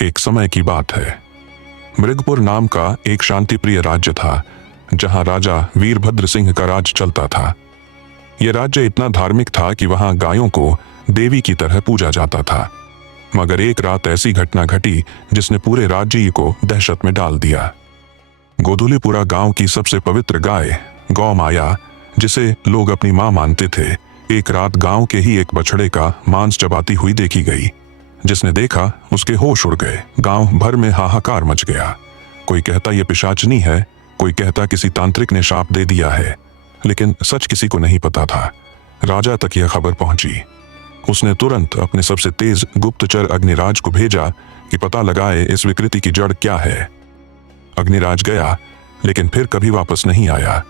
एक समय की बात है। मृगपुर नाम का एक शांतिप्रिय राज्य था, जहां राजा वीरभद्र सिंह का राज चलता था। यह राज्य इतना धार्मिक था कि वहां गायों को देवी की तरह पूजा जाता था। मगर एक रात ऐसी घटना घटी जिसने पूरे राज्य को दहशत में डाल दिया। गोधुलीपुरा गांव की सबसे पवित्र गाय गौ माया, जिसे लोग अपनी मां मानते थे, एक रात गांव के ही एक बछड़े का मांस चबाती हुई देखी गई। जिसने देखा उसके होश उड़ गए। गांव भर में हाहाकार मच गया। कोई कहता यह पिशाचनी है, कोई कहता किसी तांत्रिक ने शाप दे दिया है, लेकिन सच किसी को नहीं पता था। राजा तक यह खबर पहुंची। उसने तुरंत अपने सबसे तेज गुप्तचर अग्निराज को भेजा कि पता लगाए इस विकृति की जड़ क्या है। अग्निराज गया, लेकिन फिर कभी वापस नहीं आया।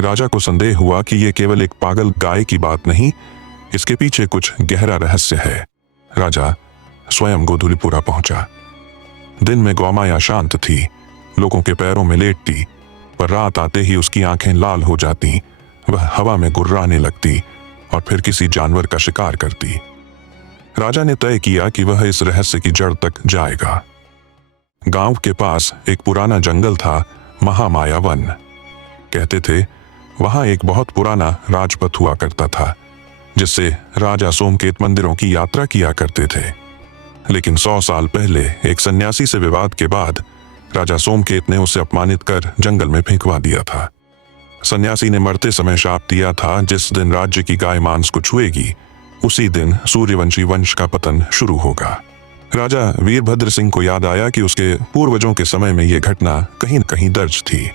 राजा को संदेह हुआ कि यह केवल एक पागल गाय की बात नहीं, इसके पीछे कुछ गहरा रहस्य है। राजा स्वयं गोधुलीपुरा पहुंचा। दिन में गौमाया शांत थी, लोगों के पैरों में लेटती, पर रात आते ही उसकी आंखें लाल हो जाती, वह हवा में गुर्राने लगती और फिर किसी जानवर का शिकार करती। राजा ने तय किया कि वह इस रहस्य की जड़ तक जाएगा। गांव के पास एक पुराना जंगल था, महामाया वन। कहते थे वहां एक बहुत पुराना राजपथ हुआ करता था, जिससे राजा सोमकेत मंदिरों की यात्रा किया करते थे। लेकिन 100 साल पहले एक सन्यासी से विवाद के बाद राजा सोमकेत ने उसे अपमानित कर जंगल में फेंकवा दिया था। सन्यासी ने मरते समय शाप दिया था, जिस दिन राज्य की गाय मांस को छुएगी, उसी दिन सूर्यवंशी वंश का पतन शुरू होगा। राजा वीरभद्र सिंह को याद आया कि उसके पूर्वजों के समय में यह घटना कहीं न कहीं दर्ज थी।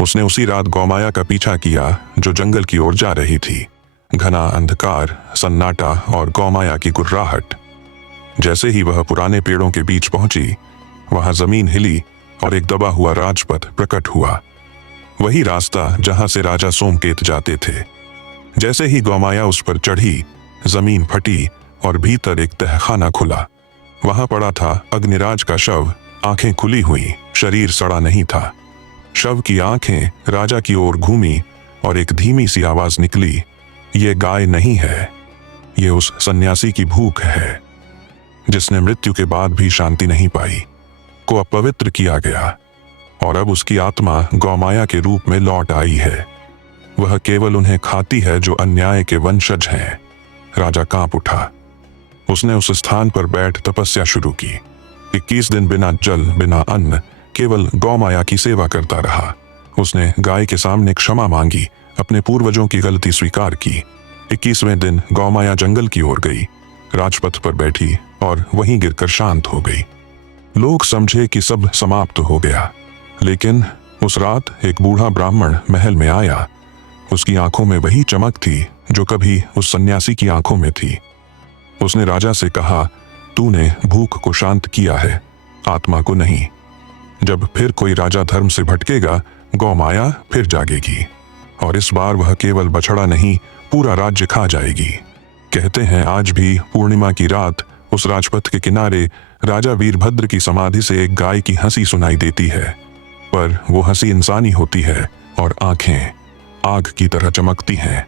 उसने उसी रात गौमाया का पीछा किया, जो जंगल की ओर जा रही थी। घना अंधकार, सन्नाटा और गौमाया की गुर्राहट। जैसे ही वह पुराने पेड़ों के बीच पहुंची, वहां जमीन हिली और एक दबा हुआ राजपथ प्रकट हुआ। वही रास्ता जहां से राजा सोमकेत जाते थे। जैसे ही गौमाया उस पर चढ़ी, जमीन फटी और भीतर एक तहखाना खुला। वहां पड़ा था अग्निराज का शव, आंखें खुली हुई, शरीर सड़ा नहीं था। शव की आंखें राजा की ओर घूमी और एक धीमी सी आवाज निकली, ये गाय नहीं है, ये उस सन्यासी की भूख है, जिसने मृत्यु के बाद भी शांति नहीं पाई, को अपवित्र किया गया और अब उसकी आत्मा गौमाया के रूप में लौट आई है। वह केवल उन्हें खाती है जो अन्याय के वंशज हैं। राजा कांप उठा। उसने उस स्थान पर बैठ तपस्या शुरू की। 21 दिन बिना जल, बिना अन्न, केवल गौमाया की सेवा करता रहा। उसने गाय के सामने क्षमा मांगी, अपने पूर्वजों की गलती स्वीकार की। 21वें दिन गौमाया जंगल की ओर गई, राजपथ पर बैठी और वहीं गिरकर शांत हो गई। लोग समझे कि सब समाप्त हो गया, लेकिन उस रात एक बूढ़ा ब्राह्मण महल में आया। उसकी आंखों में वही चमक थी जो कभी उस सन्यासी की आंखों में थी। उसने राजा से कहा, तूने भूख को शांत किया है, आत्मा को नहीं। जब फिर कोई राजा धर्म से भटकेगा, गौमाया फिर जागेगी और इस बार वह केवल बछड़ा नहीं, पूरा राज्य खा जाएगी। कहते हैं आज भी पूर्णिमा की रात उस राजपथ के किनारे राजा वीरभद्र की समाधि से एक गाय की हंसी सुनाई देती है, पर वो हंसी इंसानी होती है और आंखें आग की तरह चमकती हैं।